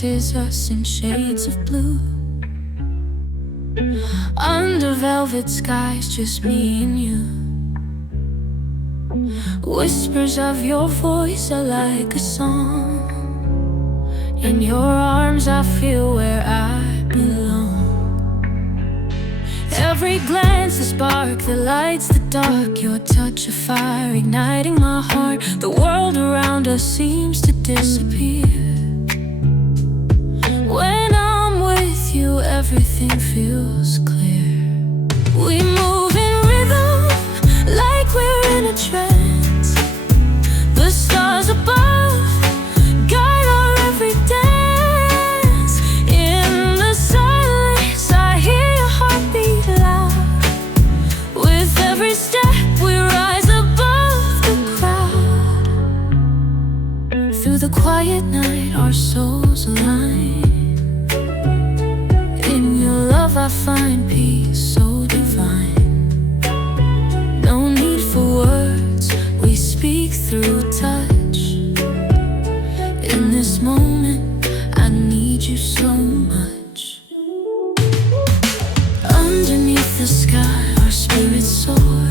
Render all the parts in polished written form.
boxes us in shades of blue. Under velvet skies, just me and you. Whispers of your voice are like a song. In your arms I feel where I belong. Every glance, the spark that lights the dark. Your touch of fire igniting my heart. The world around us seems to disappear. When I'm with you, everything feels clear. We move in rhythm, like we're in a trance. The stars above guide our every dance. In the silence, I hear your heartbeat loud. With every step, we rise above the crowd. Through the quiet night, our souls align. In your love, I find peace so divine. No need for words, we speak through touch. In this moment, I need you so much. Underneath the sky, our spirits soar.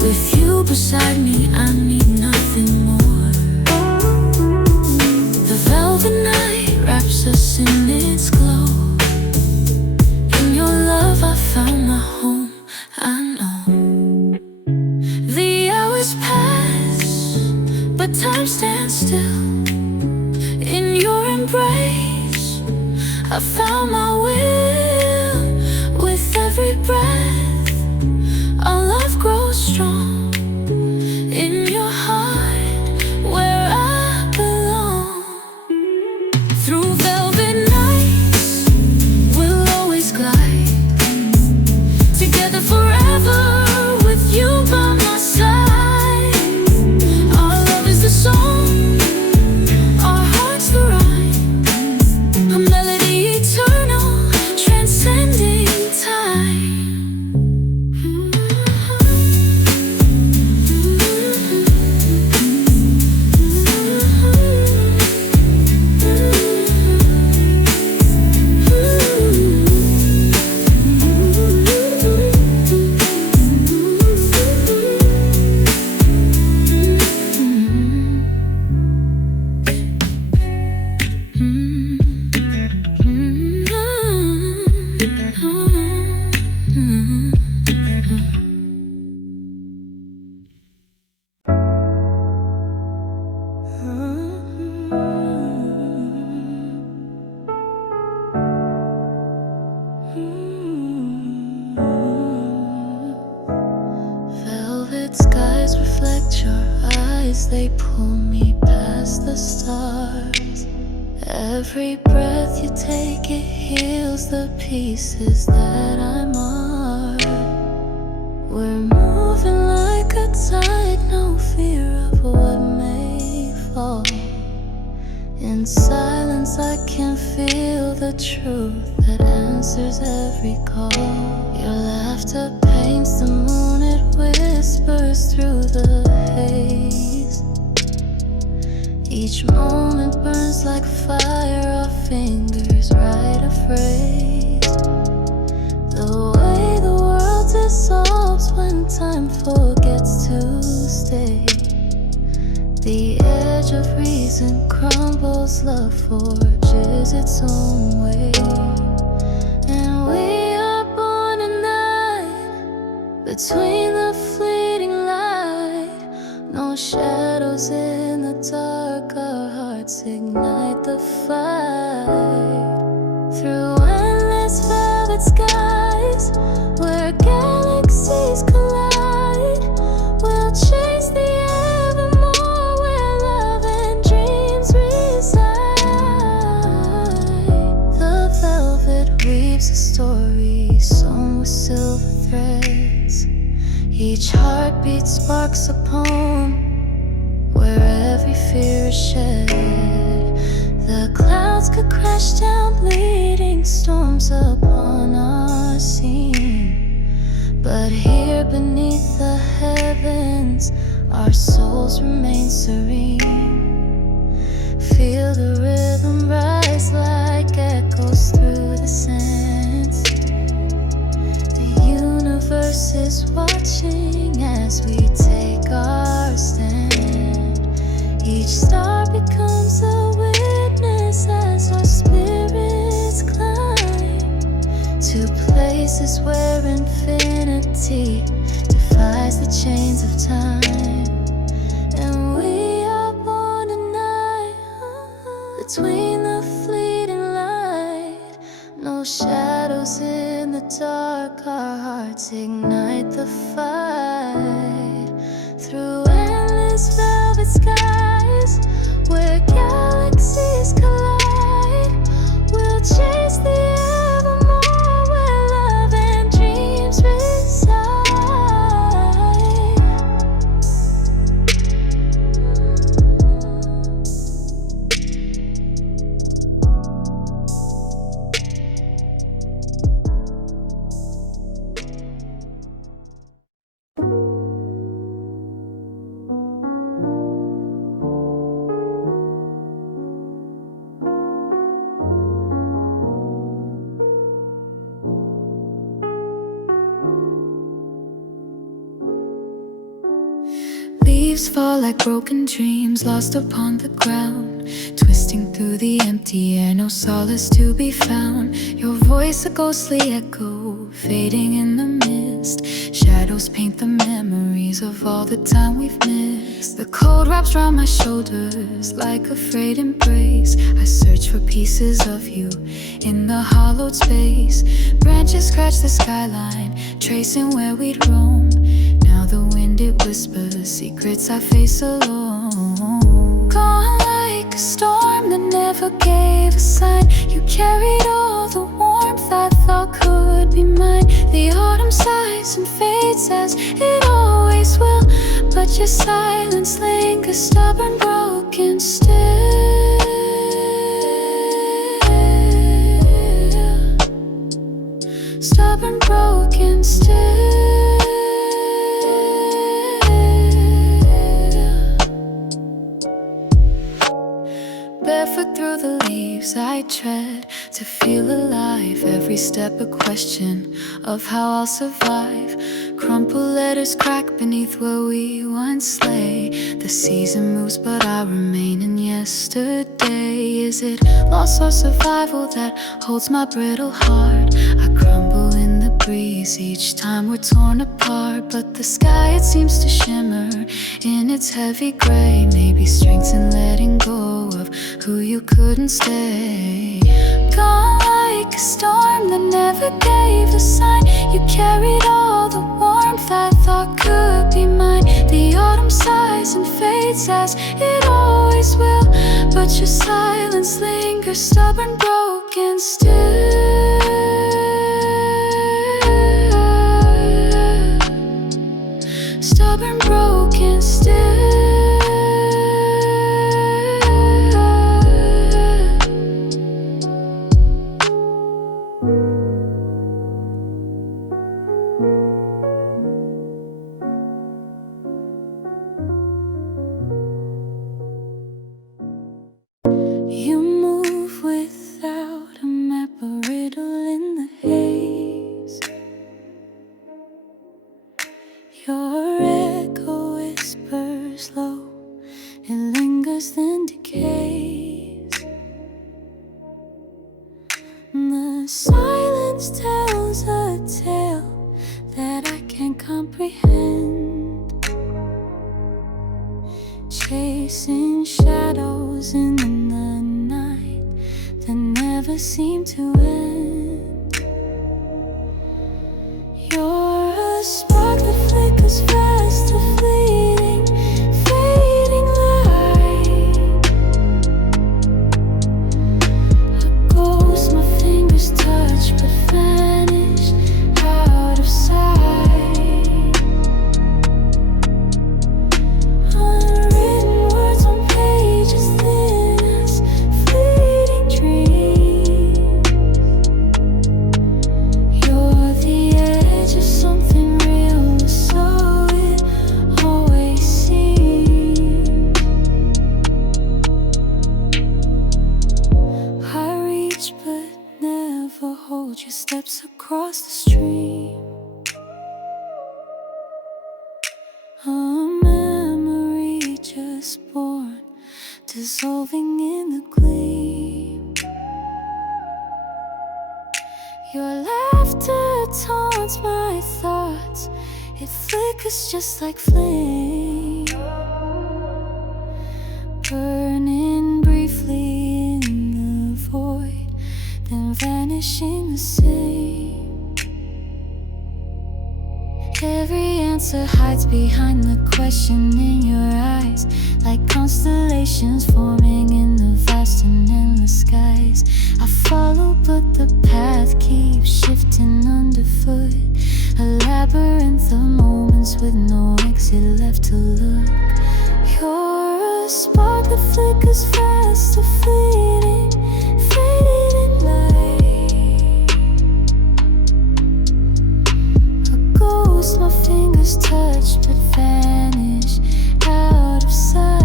With you beside me, I need nothing more. The velvet night wraps us in its glow. In your love, I found my home, I know. The hours pass, but time stands still. In your embrace, I found my will. With every breath, our love grows strong. In your heart, where I belong. Through velvet nights, we'll always glide. Together forever, with you by my side. Our love is the song, our heart's the rhyme. A melody eternal, transcending time. Velvet skies reflect your eyes, they pull me past the stars. Every breath you take, it heals the pieces that I marred. We're moving like a tide, no fear of what may fall. In silence I can feel the truth that answers every call. Your laughter paints the moon, it whispers through the haze. Each moment burns like fire, our fingers write a phrase. The way the world dissolves when time forgets to stay. The edge of reason crumbles, love forges its own way. And we are born in night, between the fleeting light. No shadows in the dark, our hearts ignite the fight. Through endless velvet skies, where galaxies collide, we'll chase the evermore, where love and dreams reside. The velvet weaves a story sewn with silver threads. Each heartbeat sparks a poem, where every fear is shed. The clouds could crash down, bleeding storms upon our scene. But here beneath the heavens, our souls remain serene. Feel the rhythm rise like echoes through the sands. The universe is watching as we take our stand. Each star becomes a witness as our spirits climb to places where infinity defies the chains of time. And we are born tonight between the fleeting light. No shadows in the dark, our hearts ignite the fight. Through endless velvet skies where galaxies collide, we'll chase the evermore where love and dreams reside. Leaves fall like broken dreams lost upon the ground, twisting through the empty air, no solace to be found. Your voice a ghostly echo, fading in the mist. Shadows paint the memories of all the time we've missed. The cold wraps round my shoulders like a frayed embrace. I search for pieces of you in the hollowed space. Branches scratch the skyline, tracing where we'd roam. Now the wind it whispers secrets I face alone. Gone like a storm that never gave a sign. You carried all the warmth I thought could be mine. The autumn sighs and fades as it always will, but your silence lingers stubborn, broken still. Stubborn, broken still. Barefoot through the leaves I tread to feel alive. Every step a question of how I'll survive. Crumpled letters crack beneath where we once lay. The season moves but I remain in yesterday. Is it loss or survival that holds my brittle heart? I crumble in the breeze each time we're torn apart. But the sky it seems to shimmer in its heavy gray. Maybe strength in letting go of who you couldn't stay. Gone like a storm that never gave a sign. You carried all the warmth I thought could be mine. The autumn sighs and fades as it always will, but your silence lingers stubborn, broken still. Stubborn, broken still. You move without a map, a riddle in the haze. Your echo whispers low, it lingers then decays. The silence tells a tale that I can't comprehend. Chasing shadows in the night that never seem to end. You're a spark that flickers fast, a fleeting, fading light. A ghost my fingers touch but vanish out of sight. Unwritten words on pages thin as fleeting dreams. followed your steps across the stream. A memory just born, dissolving in the gleam. Your laughter taunts my thoughts, it flickers just like flame, burning briefly in the void, then vanishing the same. Every answer hides behind the question in your eyes, like constellations forming in the vast and endless skies. I follow but the path keeps shifting underfoot, a labyrinth of moments with no exit left to look. You're a spark that flickers fast, a fleeting, fading light. A ghost my fingers touch but vanish out of sight.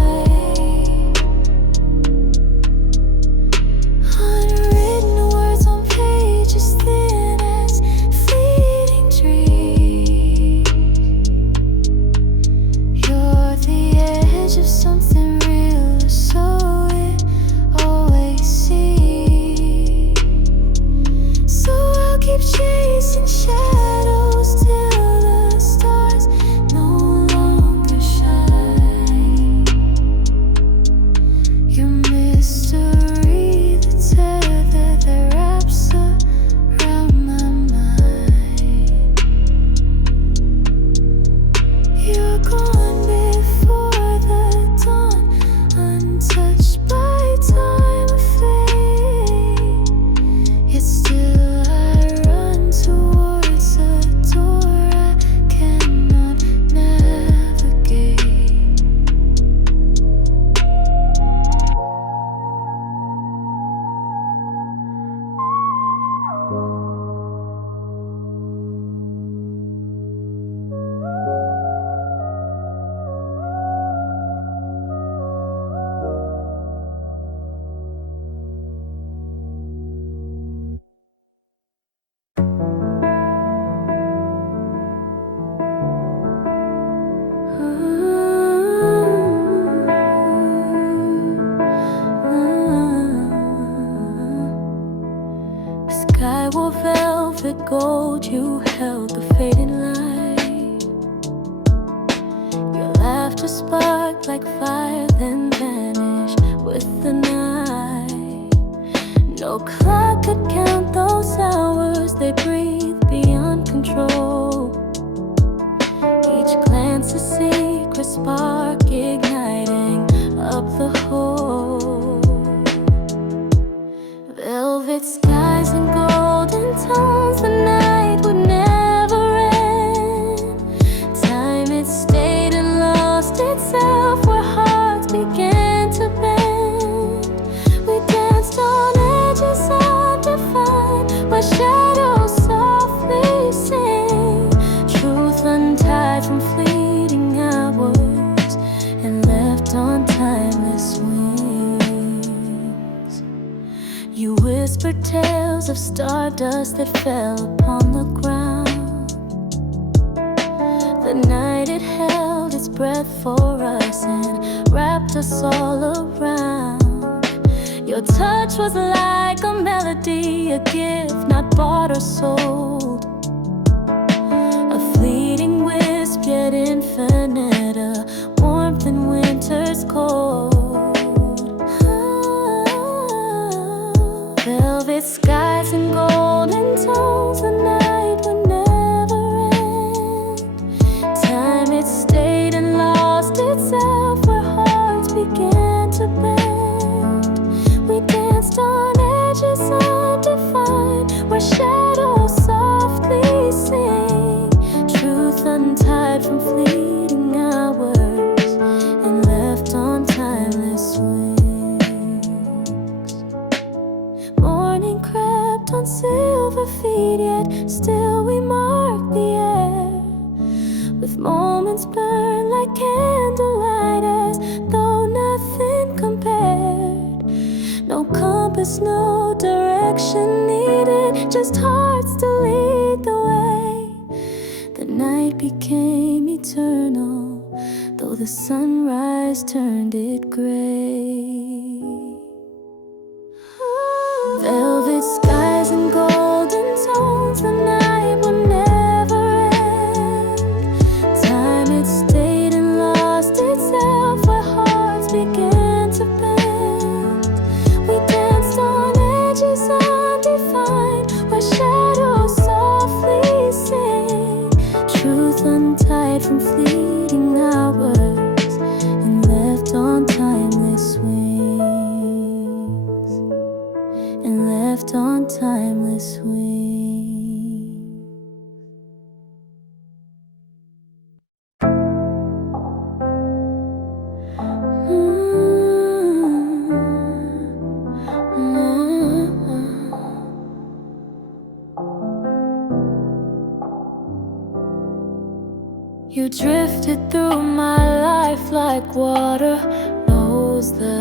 Unwritten words on pages thin as fleeting dreams. You're the edge of something real, so it always seems. So I'll keep chasing shadows till the stars no longer shine. Your mystery, the tether that wraps around my mind. You're gone before the dawn, untouched by time or fate. Yet still I run towards a door I cannot navigate. Sky wore velvet gold, you held the fading light. Your laughter sparked like fire, then vanished with the night. No clock could count those hours, they breathe beyond control. Each glance a secret spark, igniting up the whole. Velvet skies and golden tones, the night would never end. Time it stayed and lost itself where hearts began to bend. We danced on edges undefined, where shadows softly sing. Truth untied from fleeting hours and left on timeless wings. You whispered tales of stardust that fell upon the ground. The night it held its breath for us and wrapped us all around. Your touch was like a melody, a gift not bought or sold. A fleeting wisp yet infinite, a warmth in winter's cold. Velvet skies and golden tones, the night would never end. Time it stayed and lost itself where hearts began to bend. We danced on edges undefined, where shadows softly sing. Truth untied from fleeting hours and left on timeless wings. Morning crept on silver feet, yet still we marked the air. With moments burned like candlelight, as though nothing compared. No compass, no direction needed, just hearts to lead the way. The night became eternal, though the sunrise turned it gray. Velvet skies and golden tones, the night would never end. Time had stayed and lost itself where hearts began to bend. We danced on edges undefined, where shadows softly sing. Truth untied from fleeting hours and left on timeless wings. And left on timeless wings. You drifted through my life like water knows the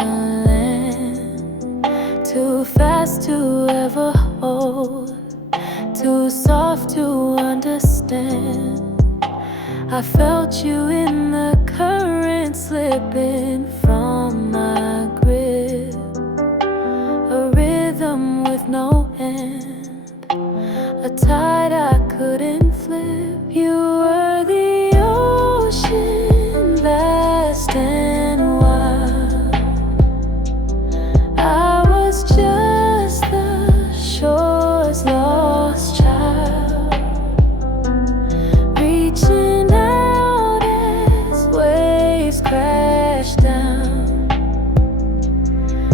land. Too fast to ever hold, too soft to understand. I felt you in the current slipping from my grip, a rhythm with no end, a tide I couldn't flip. You were the ocean, vast and wild. I was just the shore's lost child, reaching out as waves crash down,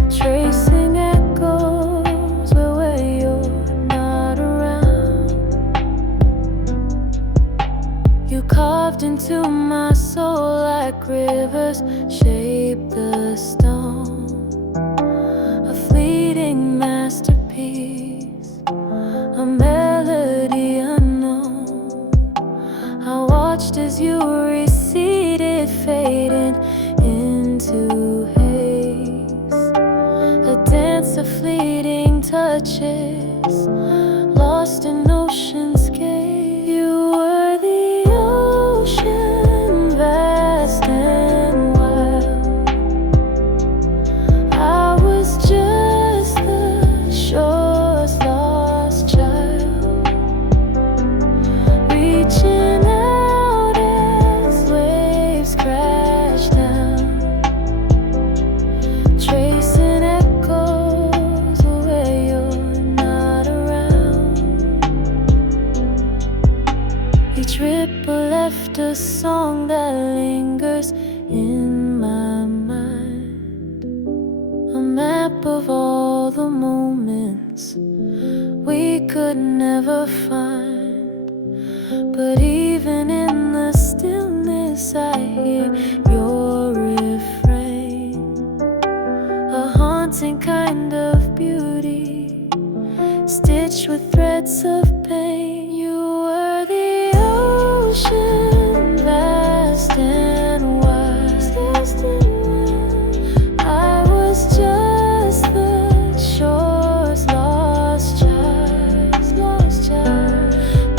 tracing echoes where you're not around. You carved into my soul like rivers shape the stone, a fleeting masterpiece, a melody unknown. I watched as you receded, fading into haze, a dance of fleeting touches, lost in ocean's gaze. You were the ocean, vast and wild. I was just the shore's lost child, reaching out as waves crash down, tracing echoes where you're not around. Each ripple left a song that lingers in my mind, a map of all the moments we could never find. But even in the stillness I hear your refrain, a haunting kind of beauty, stitched with threads of pain. You were the ocean, vast and wide. I was just the shore's lost child,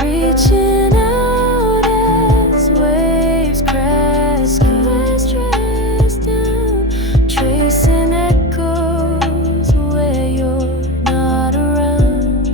reaching out as waves crash down, tracing echoes where you're not around.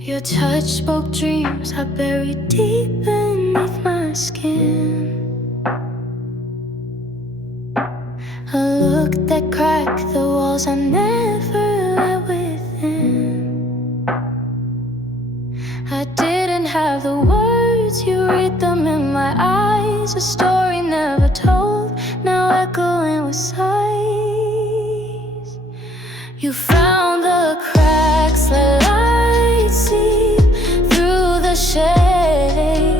Your touch spoke dreams I buried deep beneath my skin, a look that cracked the walls I never let within. I didn't have the words, you read them in my eyes, a story never told, now echoing with sighs. You found the cracks, let light seep through the shade.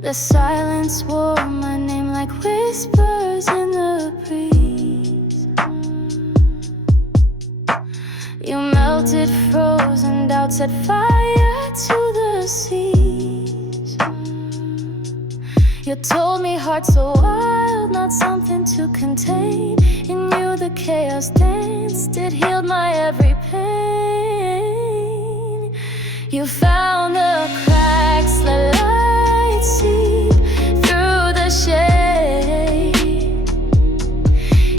The silence wore my name like whispers in the breeze. You melted frozen doubts, set fire to the seas. You told me heart so wild, not something to contain. In you the chaos danced, it healed my every pain. You found the cracks, let light seep through the shade.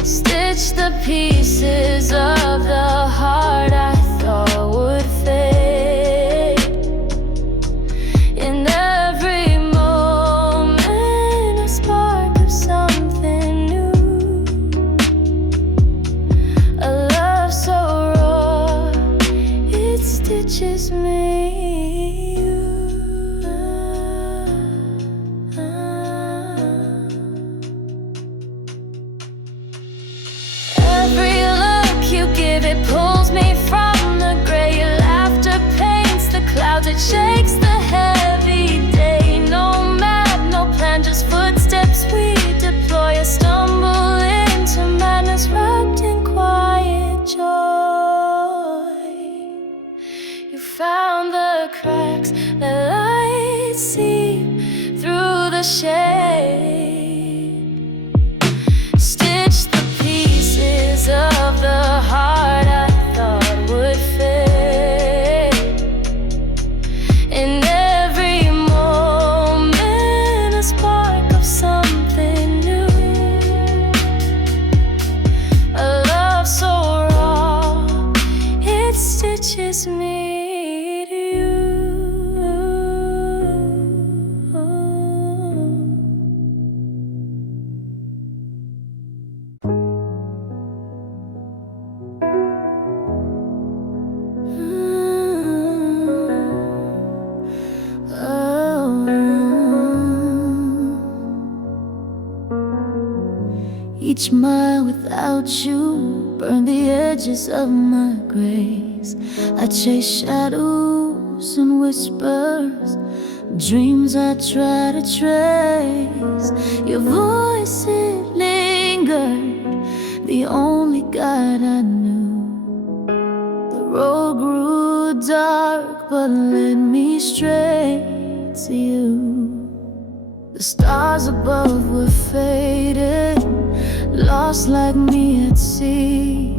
Stitch the pieces of the heart I thought would fade. In every moment a spark of something new. A love so raw, it stitches me. It pulls me from the gray. Your laughter paints the clouds, it shakes the heavy day. No map, no plan, just footsteps we deploy. A stumble into madness wrapped in quiet joy. You found the cracks, the light seep through the shade. Stitch the pieces of the heart I thought would fade. In every moment a spark of something new. A love so raw, it stitches me to you. Each mile without you burned the edges of my grace. I chase shadows and whispers, dreams I try to trace. Your voice, it lingered, the only guide I knew. The road grew dark but led me straight to you. The stars above were faded, lost like me at sea.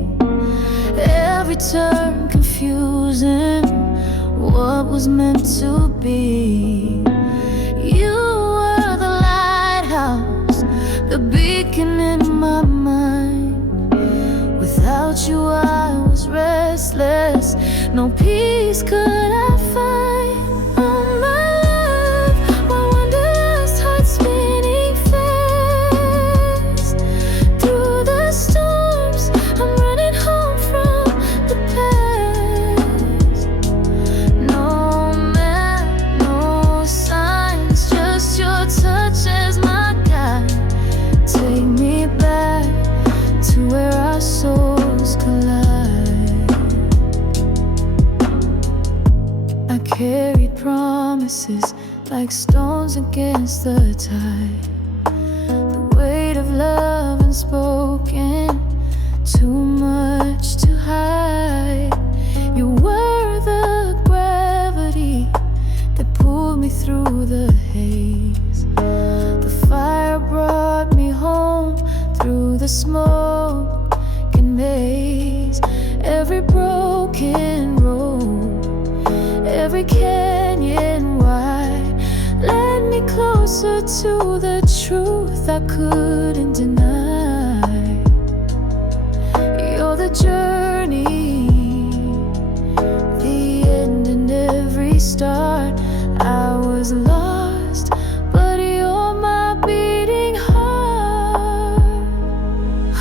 Every turn confusing what was meant to be. You were the lighthouse, the beacon in my mind. Without you I was restless, no peace could I find. Oh my love, my wanderlust heart spinning fast. Through the storms, I'm running home from the past. No map, no signs, just your touch as my guide. Take me back to where our souls collide. I carried promises like stones against the tide. The weight of love unspoken, too much to hide. You were the gravity that pulled me through the haze. The fire brought me home through the smoke and maze. Every broken road, every canyon wide led me closer to the truth I couldn't deny. You're the journey, the end and every start. I was lost, but you're my beating heart.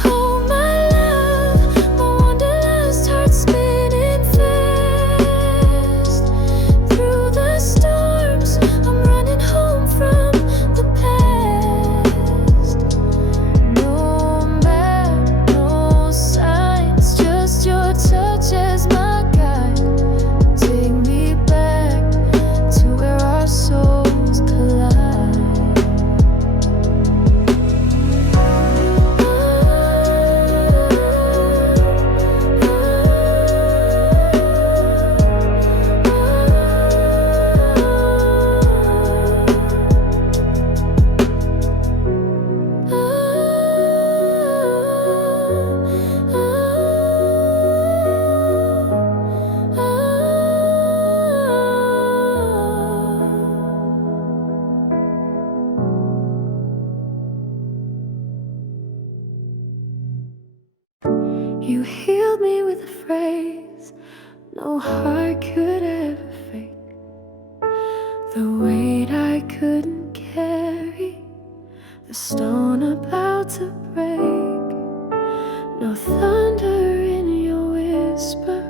Oh my love, my wanderlust heart spinning fast. Through the storms, I'm running home from the past. No map, no signs, just your touch as my guide. Take me back to where our souls collide. weight I couldn't carry, the stone about to break. No thunder in your whisper,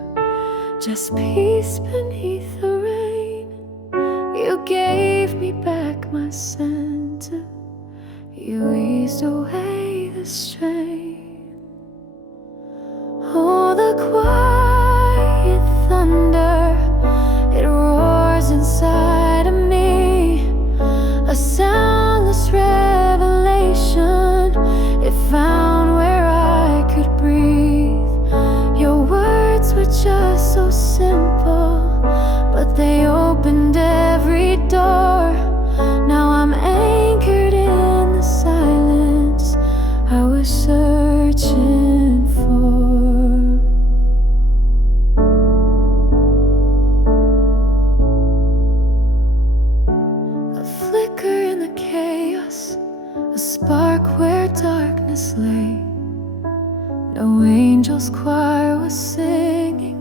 just peace beneath the rain. You gave me back my center, you eased away the strain. Oh, the quiet thunder, it roars inside of me, a soundless revelation. It found where I could breathe. Your words were just so simple, but they opened every door. Now I'm anchored in the silence I was searching for. A flicker in the chaos, a spark where darkness lay. No angel's choir was singing,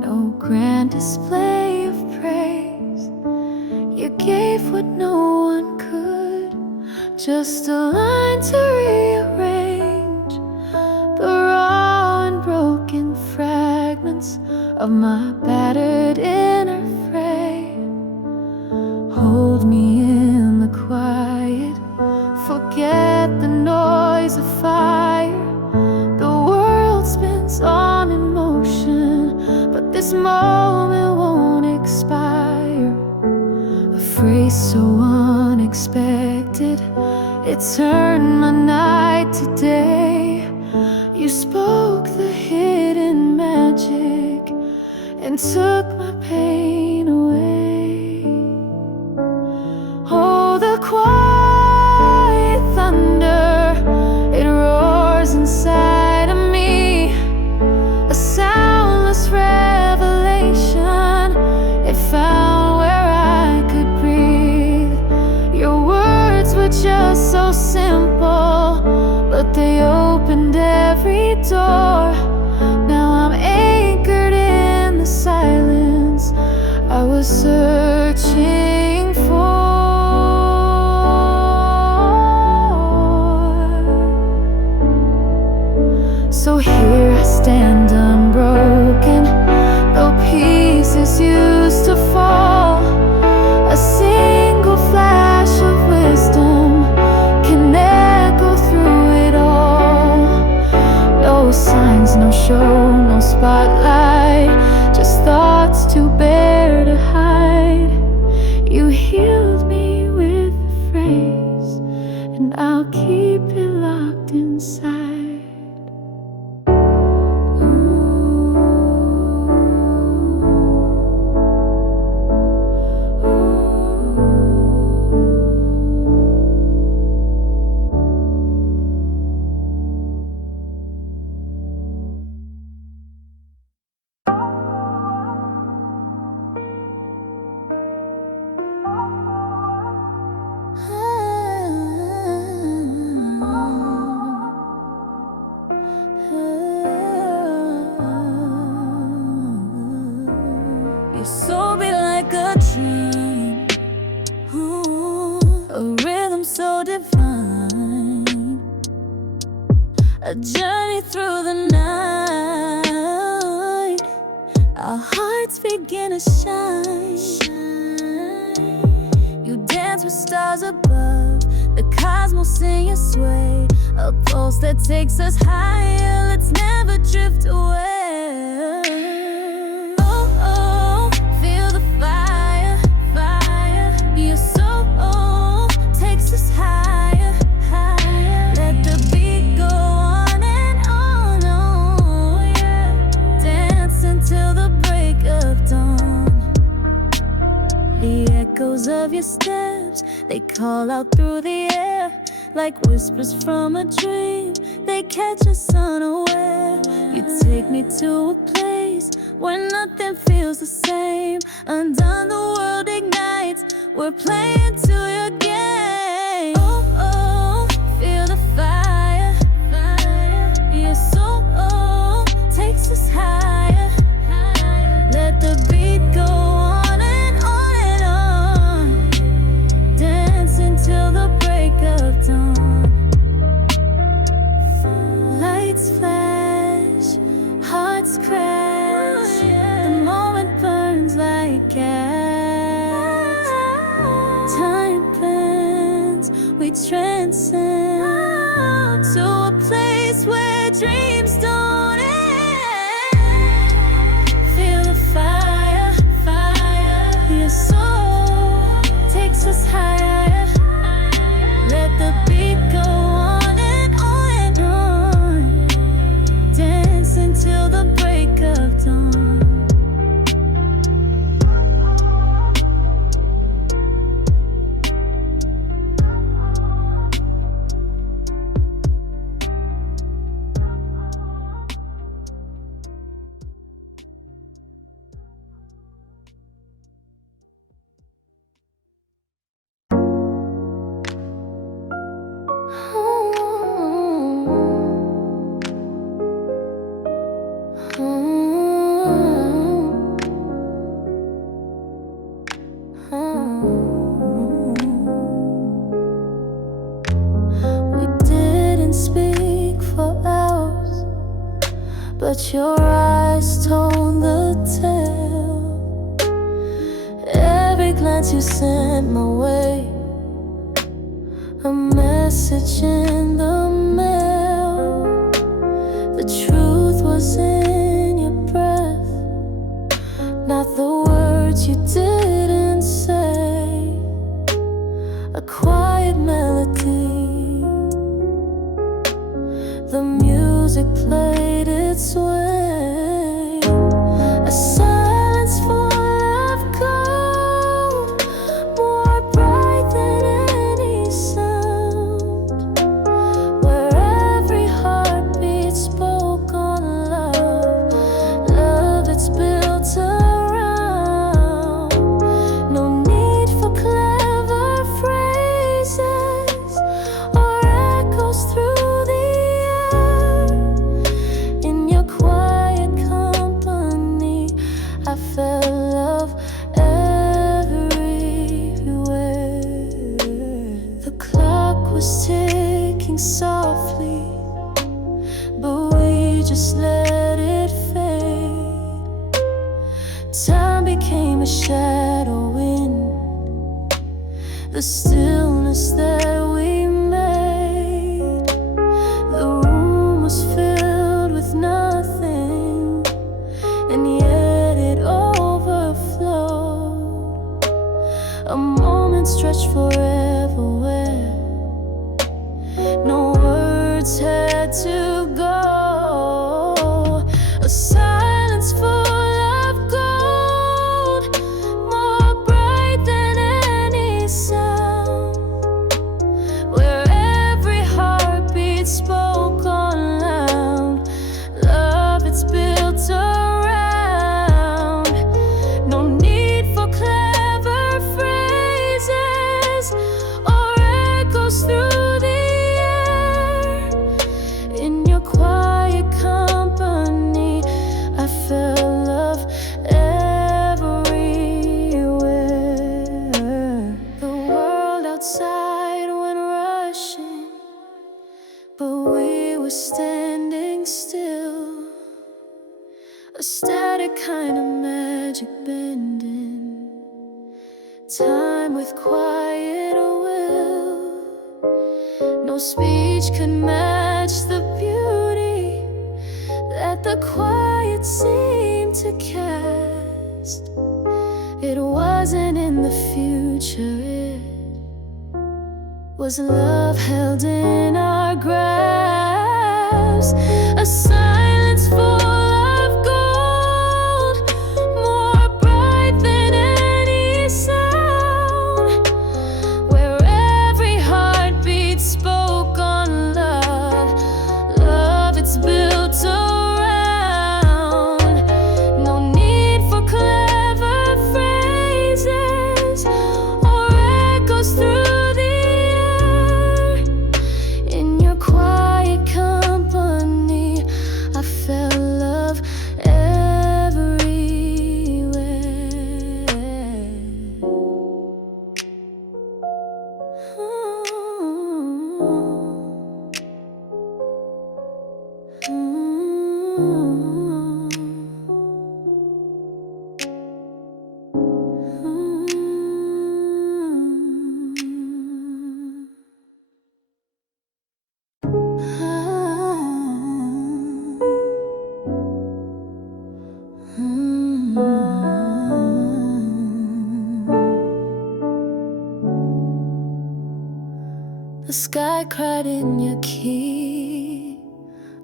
no grand display of praise. You gave what no one could, just a line to rearrange the raw and broken fragments of my battered inner frame. Hold me in the quiet, forget the noise of fire. The world spins on emotion, but this moment won't expire. A phrase so unexpected, it turned my night to day. You spoke the hidden magic and took my pain away. Oh, the quiet thunder, it roars inside of me, a soundless revelation. It found where I could breathe. Your words were just so simple, but they opened every door. Now I'm anchored in the silence I was searching for. So here I stand unbroken, though pieces used to fall. A single flash of wisdom can echo through it all. No signs, no show, no spotlight, just thoughts too bare to hide. You healed me with a phrase, and I'll keep it locked inside. You're so big like a dream, a rhythm so divine, a journey through the night. Our hearts begin to shine. You dance with stars above, the cosmos in your sway, a pulse that takes us higher. Let's never drift away. Echoes of your steps, they call out through the air like whispers from a dream. They catch us unaware. You take me to a place where nothing feels the same. Undone, the world ignites. We're playing to your game. Oh, oh, feel the fire. Your soul takes us higher. Let the beat go on and on and on. we transcend to a place where dreams don't end. Feel the fire, fire. Your soul takes us higher. Let the beat go on and on and on. Dance until the break of dawn. But your eyes told the tale. Every glance you sent my way, a message in the mail. The truth was in your breath, not the words you didn't say. A quiet melody, the music played its way. A silence full of gold, more bright than any sound, where every heartbeat spoke on love. Love it's built around. No need for clever phrases or echoes through softly, but we just let it fade. Time became a shadow in the stillness that we made. The room was filled with nothing, and yet it overflowed. A moment stretched forever where no words had to go. A silence full of gold, more bright than any sound, where every heartbeat spoke on loud. Love it's built around. No need for clever phrases or echoes through quiet company. I felt love everywhere. The world outside went rushing, but we were standing still. A static kind of magic bending time with quiet will. No speech could match the beauty that the quiet seemed to cast. It wasn't in the future, it was love held in our grasp. A silence full of gold, more bright than any sound, where every heartbeat spoke on love. Love it's built around. No need for clever phrases or echoes through the air. In your quiet company, The sky cried in your key,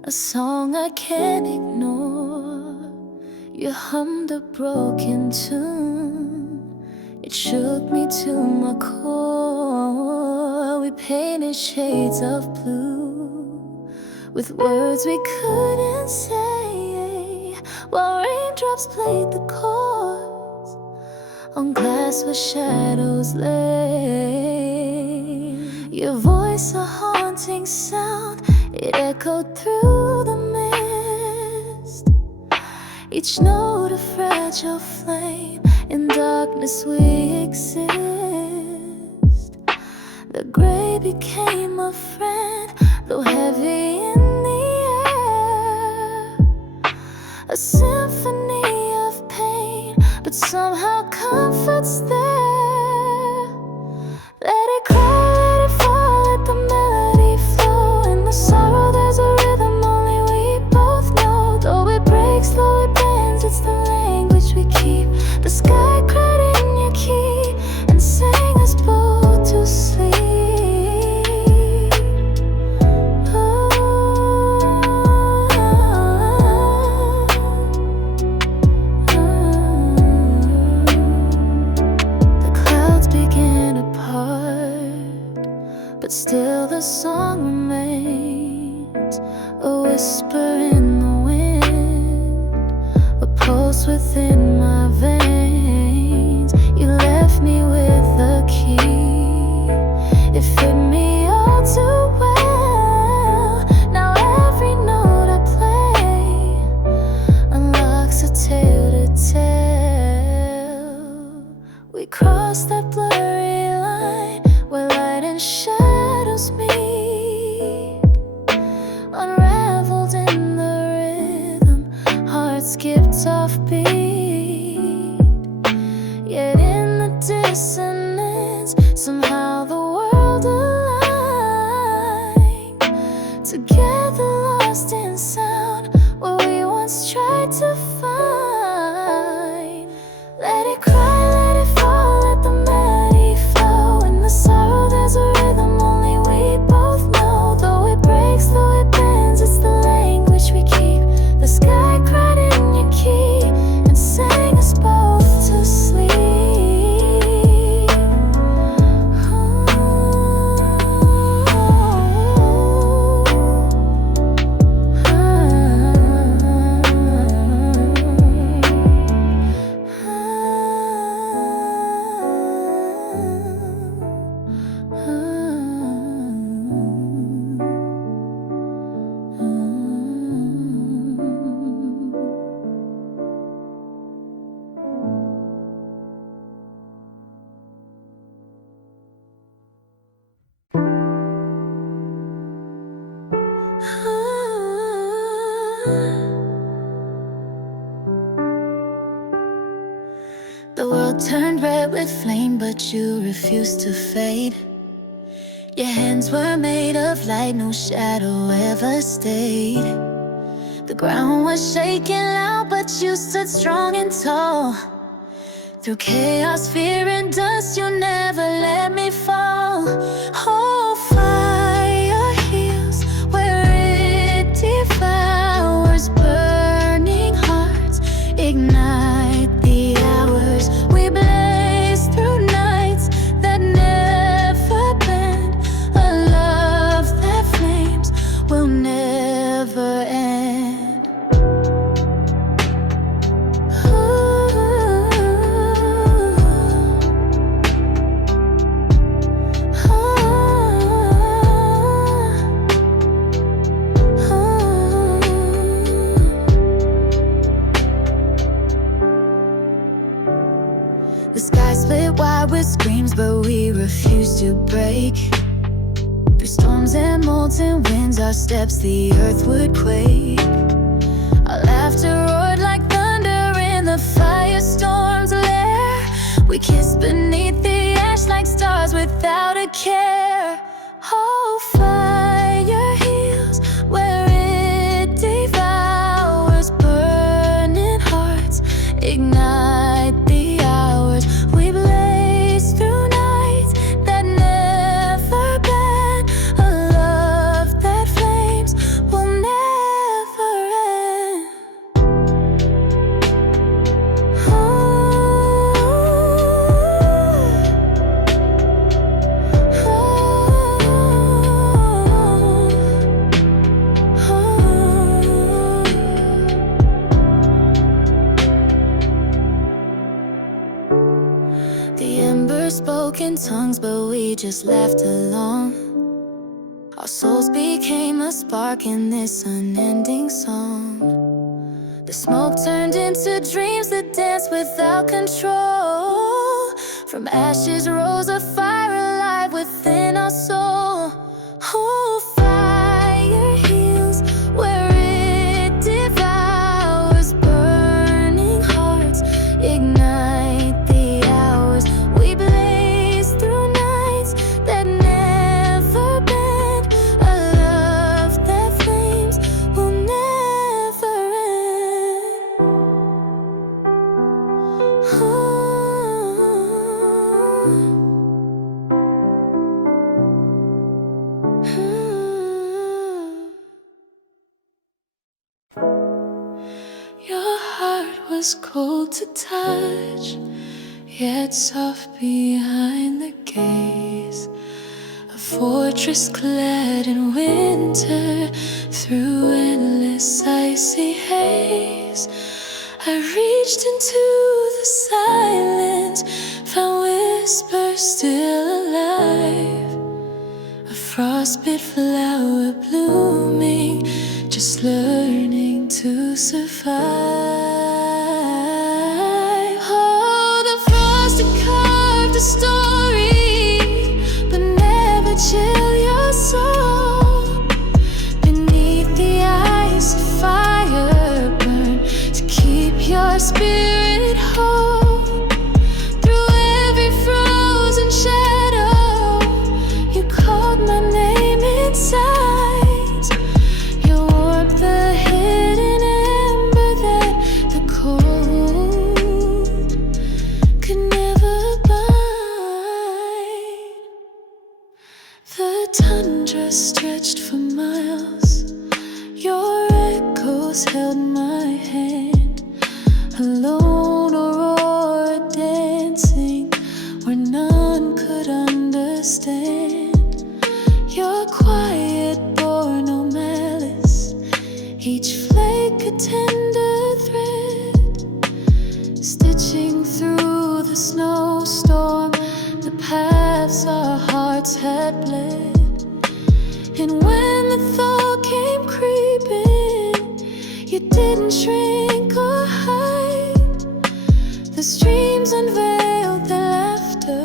a song I can't ignore. You hummed a broken tune, it shook me to my core. We painted shades of blue with words we couldn't say, while raindrops played the chords on glass where shadows lay. Your voice a haunting sound, it echoed through the mist, each note a fragile flame. In darkness we exist. The gray became a friend, though heavy in the air. A symphony of pain, but somehow comfort's there. Let it cry, let it fall, let the melody flow. In the sorrow there's a rhythm only we both know. Though it breaks, though it bends, it's the language we keep. The sky cried in your key and sang us both to sleep. The clouds began to part, but still the song remains, a whisper in the wind, a pulse within my veins. You left me with a key, it fit me all too well. Now every note I play unlocks a tale to tell. We crossed that blurry line where light and shadows meet, unraveled in the rhythm, hearts skipped off beat. Yet in the dissonance, somehow the world aligned, together lost in sound, where we once tried to find. Let it cry, let it fall, let the melody flow. In the sorrow there's a rhythm only we both know. Though it breaks, though it bends, it's the language we keep. The sky cried in your key and sang us both to sleep. The world turned red with flame, but you refused to fade. Your hands were made of light, no shadow ever stayed. The ground was shaking loud, but you stood strong and tall. Through chaos, fear and dust, you never let me fall. Oh, fire heals where it devours. Burning hearts ignite the hours. We blaze through nights that never bend. A love that flames will never end. The sky split wide with screams, but we refuse to break. Through storms and molten winds, our steps the earth would quake. Our laughter roared like thunder in the firestorm's lair. We kissed beneath the ash like stars without a care. Oh, fire heals where it devours. Burning hearts ignite the hours. We blaze through nights that never bend. we just laughed along. Our souls became a spark in this unending song. The smoke turned into dreams that dance without control. From ashes rose a fire alive within our soul. Oh, fire heals where it devours. Burning hearts ignite the hours. We blaze through nights that never bend. A love that flames will never end. Your heart was cold to touch, yet soft behind the gaze. A fortress clad in winter through endless icy haze. I reached into the silence, found whispers still alive. A frostbit flower blooming, just learning to survive. Oh, the frost had carved a story, but never chill your soul. Beneath the ice, a fire burn to keep your spirit whole. Through every frozen shadow, you called my name inside. Your warmth, the hidden ember that the cold could never bite. The tundra stretched for miles. Your echoes held my hand. Alone, aurora dancing where none could understand. Your quiet bore no malice, each flake a tender thread. Stitching through the snowstorm, the paths our hearts had bled. And when the thaw came creeping, you didn't shrink or hide. The streams unveiled their laughter,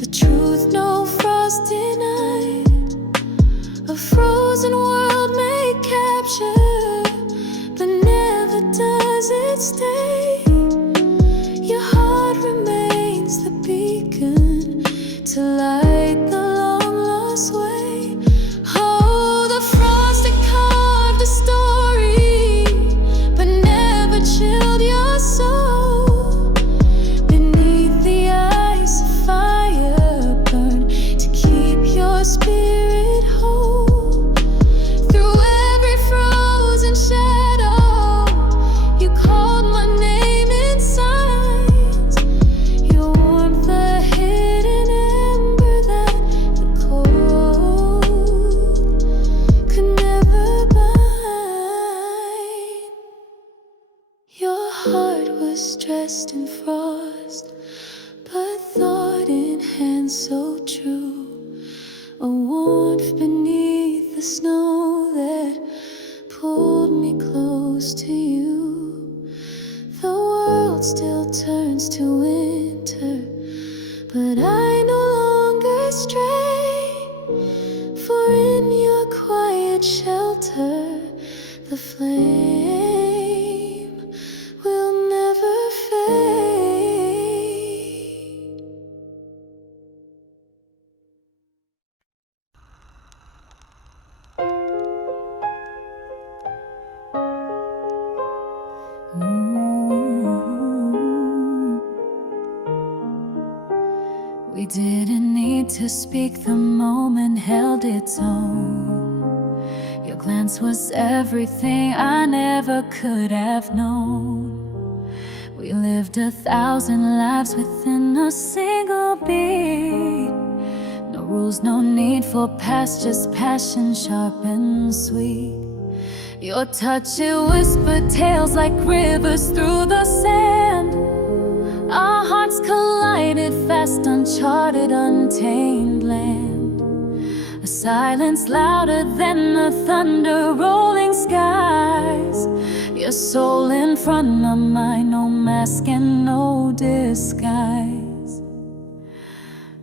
the truth no frost denied. A frozen world may capture, but never does it stay. Your heart remains the beacon to light the long lost way. Oh, the frost that carved a story, but never chilled your soul. Beneath the ice, a fire burn to keep your spirit whole. Through every frozen shadow, you called my name in signs. Your warmth, the hidden ember that the cold could never bite. Your heart was dressed in frost, but thought in hands so true. A warmth beneath the snow that pulled me close to you. The world still turns to winter, but I no longer stray. For in your quiet shelter, the flame will never fade. We didn't need to speak, the moment held its own. Your glance was everything I never could have known. We lived 1,000 lives within a single beat. No rules, no need for past, just passion sharp and sweet. Your touch, it whispered tales like rivers through the sand. Our hearts collided fast, uncharted, untamed land. A silence louder than the thunder, rolling skies. Your soul in front of mine, no mask and no disguise.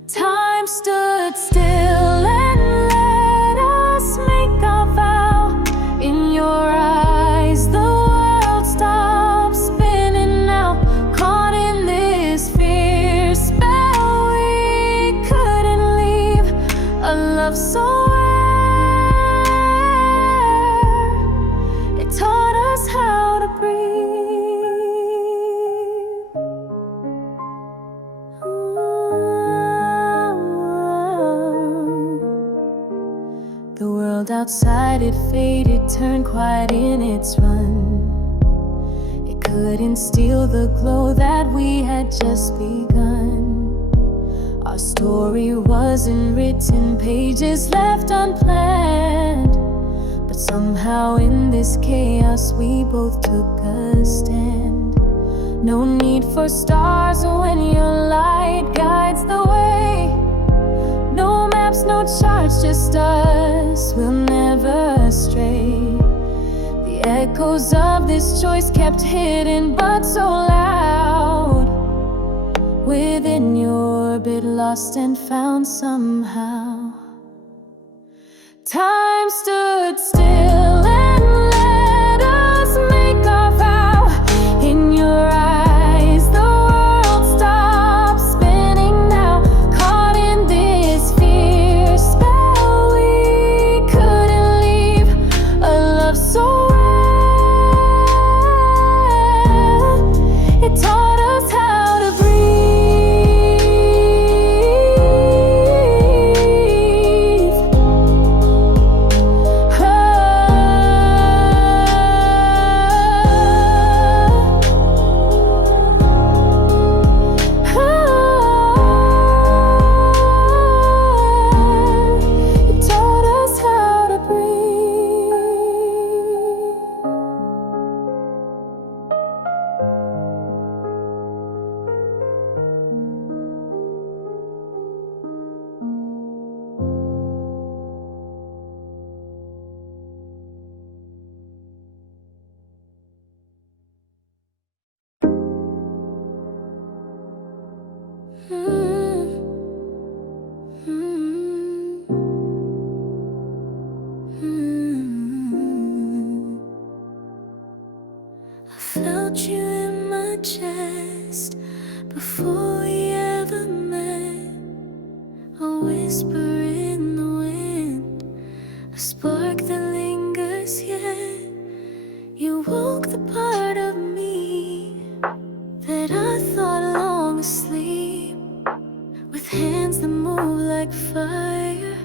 Time stood still and let us make our vow. In your eyes, the world stopped spinning now. Caught in this fierce spell, we couldn't leave. A love so rare, it taught us how to breathe. The world outside, it faded, turned quiet in its run. It couldn't steal the glow that we had just begun. Our story wasn't written, pages left unplanned. But somehow in this chaos we both took a stand. No need for stars when your light guides the way. No maps, no charts, just us, we'll never stray. The echoes of this choice kept hidden but so loud. Within your orbit, lost and found somehow. Time stood still and let us make our vow. In your eyes, the world stopped spinning now. Caught in this fierce spell, we couldn't leave. A love so rare, it taught us how to breathe. It taught us how to breathe. I felt you in my chest before we ever met. A whisper in the wind, a spark that lingers yet. You woke the part of me that I thought long asleep, with hands that move like fire,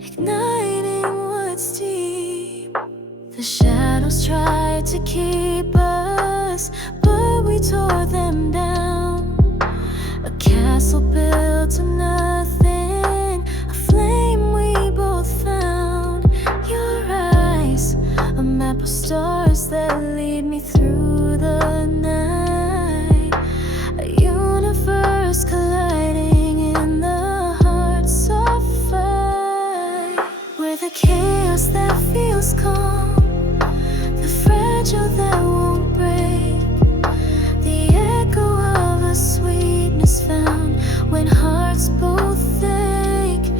igniting what's deep. The shadows tried to keep us, but we tore them down. A castle built of nothing, a flame we both found. Your eyes, a map of stars that lead me through the night. A universe colliding in the hearts of fight, where the chaos that feels calm, the fragile that won't break, the echo of a sweetness found when hearts both ache.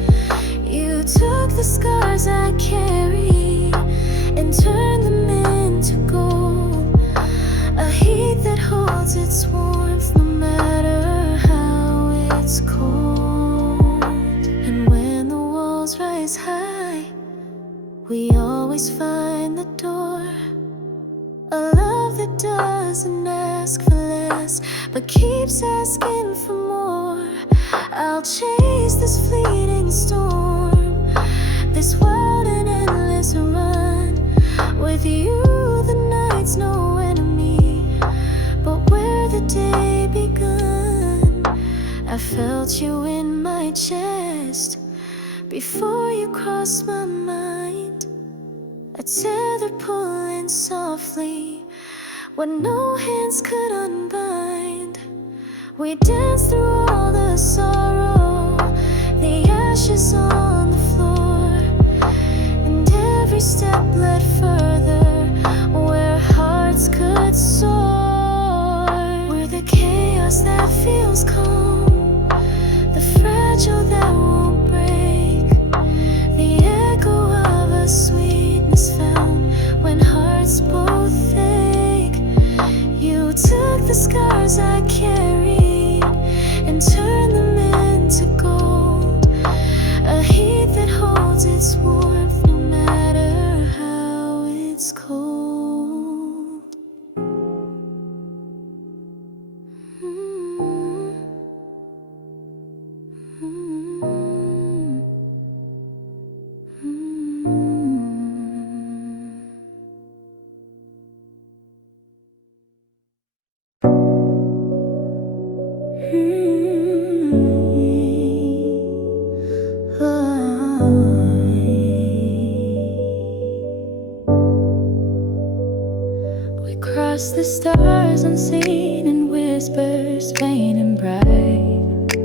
You took the scars I carry and turned them into gold, a heat that holds its warmth no matter how it's cold. And when the walls rise high, we always find the door. A love that doesn't ask for less, but keeps asking for more. I'll chase this fleeting storm, this wild and endless run. With you the night's no enemy, but where the day begun, I felt you in my chest before you crossed my mind. A tether pulling softly what no hands could unbind. We danced through all the sorrow, the ashes on the floor, and every step led further where hearts could soar. We're the chaos that feels calm, the fragile that won't break, the echo of a sweetness found when hearts both ache. You took the scars I carried and turned them into gold, a heat that holds its warmth no matter how it's cold. We crossed the stars unseen in whispers faint and bright,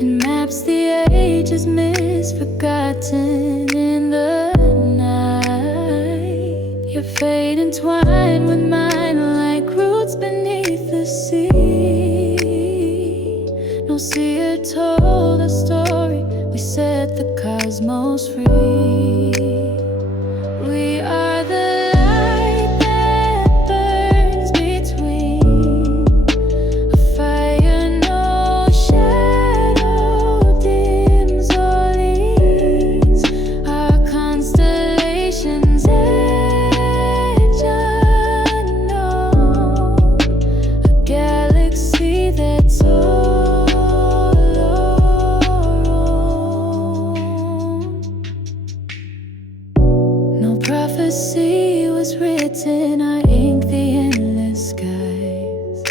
in maps the ages miss, forgotten in the night. Your fate entwined with mine like roots beneath the sea. No seer told a story, we set the cosmos free. We are the light that burns between a fire no shadow dims or leads. Our constellations edge unknown, a galaxy that's all our own. No prophecy was written, I ink the endless skies.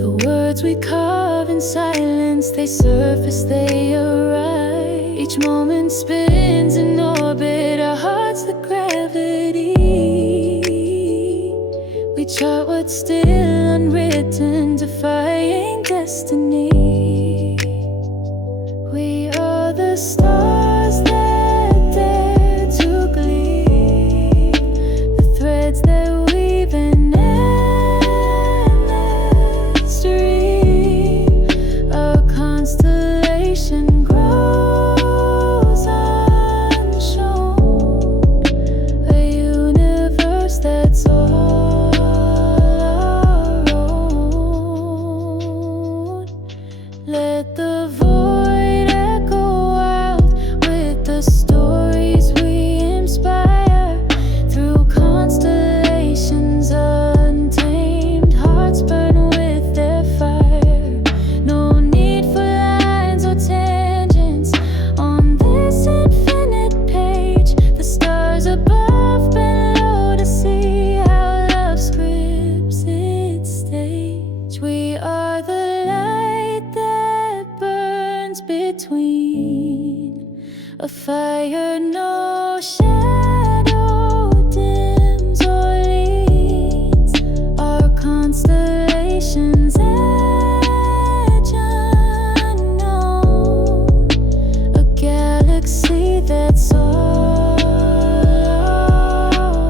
The words we carve in silence, they surface, they arise. Each moment spins in orbit, our hearts the gravity. We chart what's still unwritten, defying destiny. We are the stars that dare to gleam, the threads that weave an endless dream. Our constellation grows unshown, a universe that's all our own. Let the void echo out with the stories we inspire. Through constellations untamed, hearts burn with their fire. No need for lines or tangents on this infinite page. The stars above bend low to see how love scripts its stage. We are the light that burns between a fire no shadow dims or leads. Our constellations edge unknown, a galaxy that's all our own.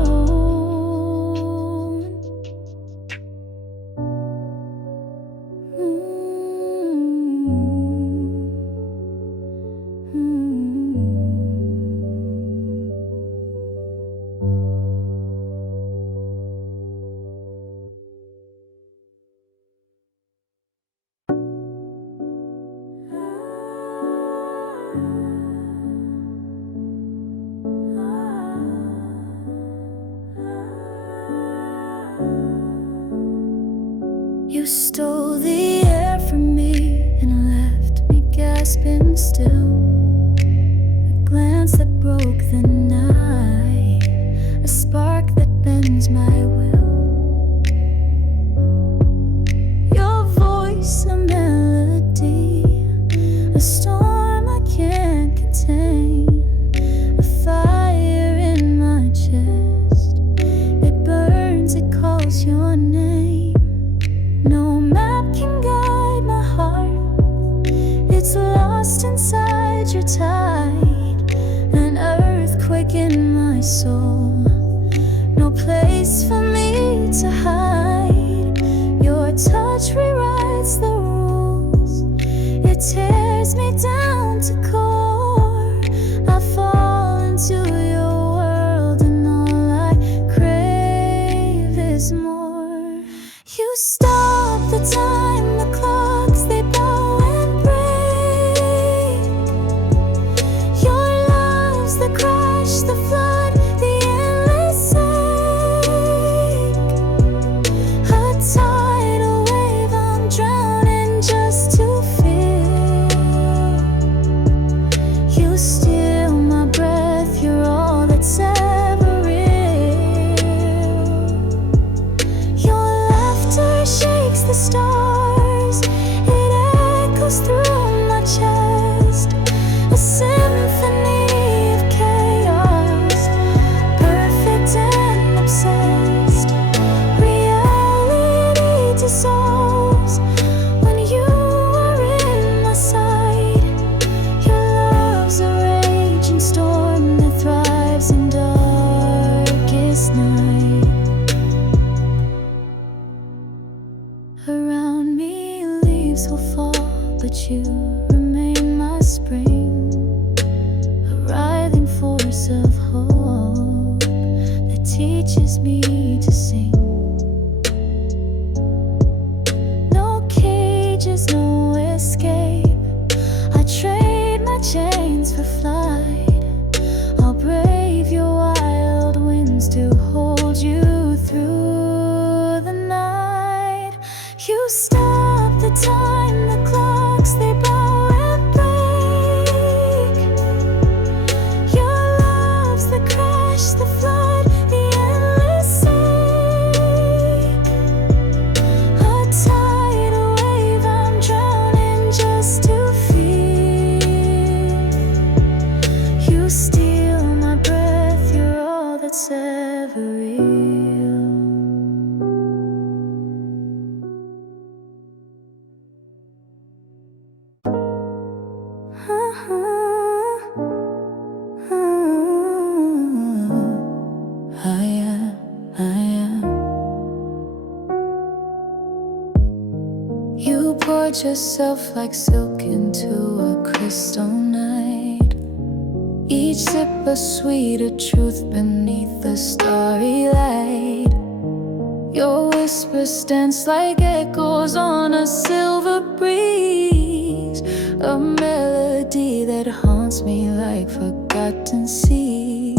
You stole the air from me and left me gasping still. A glance that broke the night, a spark that bends my will. Your voice, a melody, a storm I can't contain, a fire in my chest. It burns, it calls your name. No matter lost inside your tide, an earthquake in my soul. No place for me to hide. Your touch rewrites the rules. It tears me down to core. I fall into your world and all I crave is more. You stop the time, the clocks they bow and break. Your love's the crash, the flood, the endless ache. A tidal wave, I'm drowning just to feel. You steal my breath, you're all that's ever real. Your laughter shakes the stars, it echoes through my chest. A symphony of chaos, perfect and obsessed. Reality dissolves when you are in my sight. Your love's a raging storm that thrives in darkest night. Around me leaves will fall, but you remain my spring. A writhing force of hope that teaches me to sing. No cages, no escape. I trade my chains for flight. I'll brave your wild winds to hold you through the night. You stop the time, the clocks they bow and break. Your love's the crash, the flood, the endless ache. A tidal wave, I'm drowning just to feel. You steal my breath, you're all that's ever real. I am. You poured yourself like silk into a crystal night. Each sip a sweeter truth beneath the starry light. Your whispers dance like echoes on a silver breeze, a melody that haunts me like forgotten seas.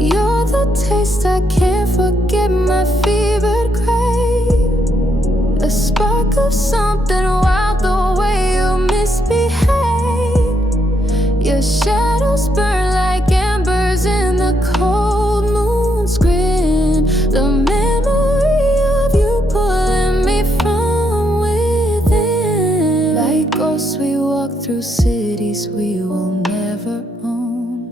You're the taste I can't forget, my fevered crave. A spark of something wild, the way you misbehave. Your shadows burn like embers in the cold moon's grin. The memory of you pulling me from within. Like ghosts we walk through cities we will never own.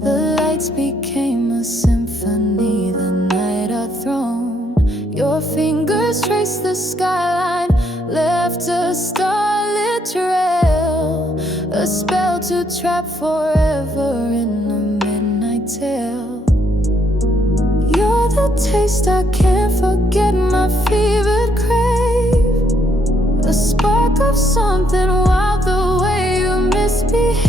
The lights became a symphony the night our throne. Your fingers traced the skyline, left a starlit trail. A spell to trap forever in a midnight tale. You're the taste I can't forget, my fevered crave. A spark of something wild, the way you misbehave.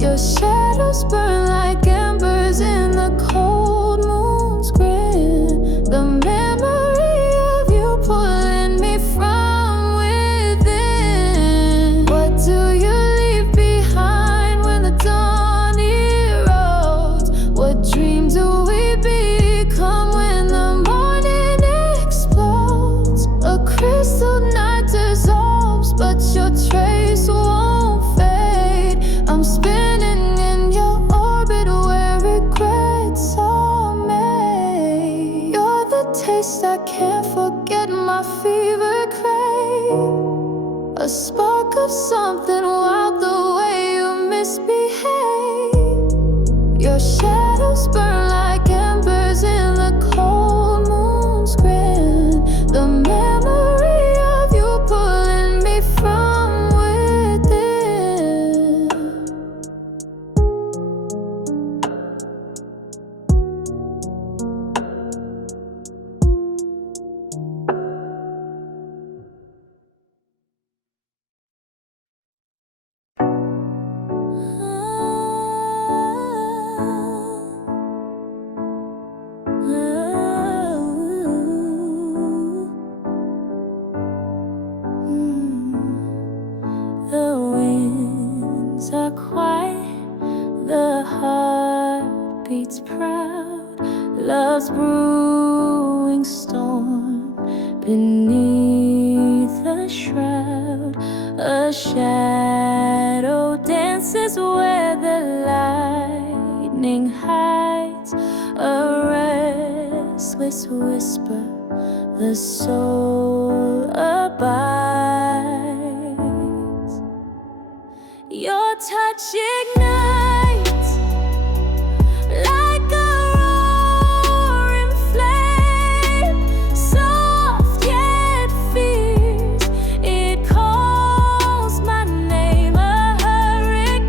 Your shadows burn like embers in the cold moon's grin. The memory of you pulling me from within. What do you leave behind when the dawn erodes? What dream do we become when the morning explodes? A crystal night dissolves, but your trace won't fade. I'm spinning in your orbit where regrets are made. You're the taste I can't forget, my fever crave. A spark of something wild, the way you misbehave. Your shadows burn like embers in the cold moon's grin. The memory of you pulling me from The winds are quiet, the heart beats proud. Love's brewing storm beneath a shroud. A shadow dances where the lightning hides. A restless whisper, the soul abides. Your touch ignites like a roaring flame, soft yet fierce. It calls my name, a hurricane.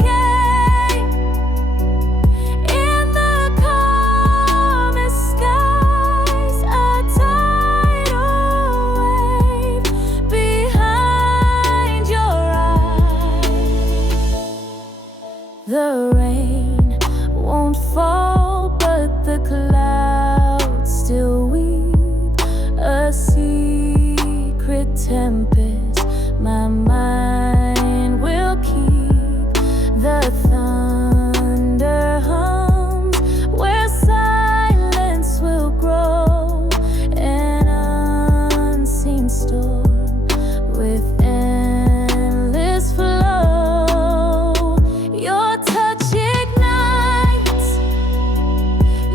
In the calmest skies, a tidal wave behind your eyes. The rain won't fall, but the clouds still weep. A secret tempest my mind will keep. The thunder hums where silence will grow. An unseen storm with endless flow. Your touch ignites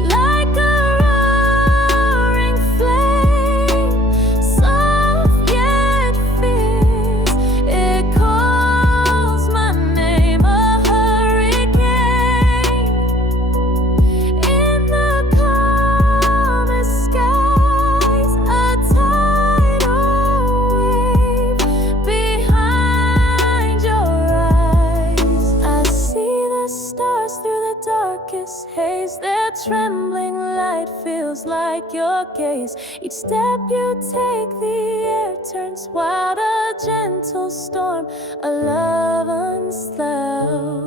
like a roaring flame, soft yet fierce. It calls my name, a hurricane. In the calmest skies, a tidal wave behind your eyes. I see the stars through the darkest haze. Their trembling light feels like your gaze. Each step you take, the air turns wild. A gentle storm, a love unslowed.